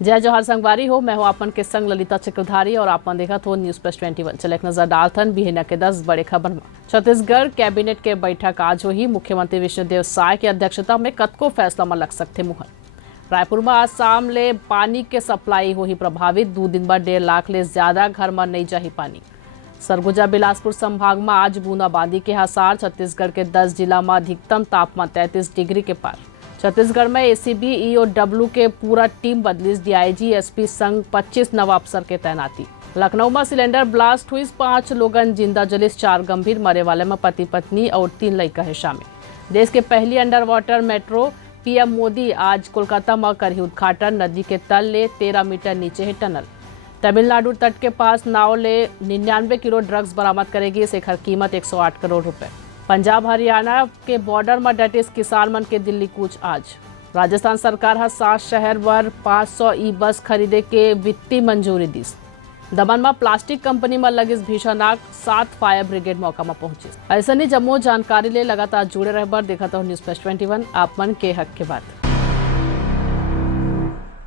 जय जोहार संगवारी हो। मैं हूं आपन के संग ललिता चक्रधारी और आपन देखत हो न्यूज प्लस 21। चले एक नजर डालथन बिहना के 10 बड़े खबर में। छत्तीसगढ़ कैबिनेट के बैठक आज हुई। मुख्यमंत्री विष्णुदेव साय की अध्यक्षता में कतको फैसला में लग सकते मुहर। रायपुर में आज शाम ले पानी के सप्लाई हुई प्रभावित। 2 दिन बाद 1.5 लाख ले ज्यादा घर में नहीं जाही पानी। सरगुजा बिलासपुर संभाग में आज बूंदाबांदी के आसार। छत्तीसगढ़ के 10 जिला में अधिकतम तापमान 33 डिग्री के पार। छत्तीसगढ़ में एसीबी ईओडब्ल्यू के पूरा टीम बदली। डीआईजी एसपी संग 25 नवा अफसर के तैनाती। लखनऊ में सिलेंडर ब्लास्ट हुई। 5 लोगन जिंदा जलिस, 4 गंभीर। मरे वाले में पति पत्नी और 3 लड़का है शामिल। देश के पहली under water metro PM Modi आज कोलकाता में करी उद्घाटन। नदी के तल ले 13 मीटर नीचे है टनल। तमिलनाडु तट के पास नाव ले 99 किलो ड्रग्स बरामद करेगी। शेखर कीमत 108 करोड़ रुपए। पंजाब हरियाणा के बॉर्डर में डटे किसान मन के दिल्ली कूच आज। राजस्थान सरकार हर 7 शहर वर 500 ई बस खरीदे के वित्तीय मंजूरी दीस। दमन में प्लास्टिक कंपनी में लगिस भीषण आग। 7 फायर ब्रिगेड मौका में पहुंची। ऐसा नहीं जम्मू जानकारी ले लगातार जुड़े रह बर देखा तो न्यूज प्लस 21 आप मन के हक के बात।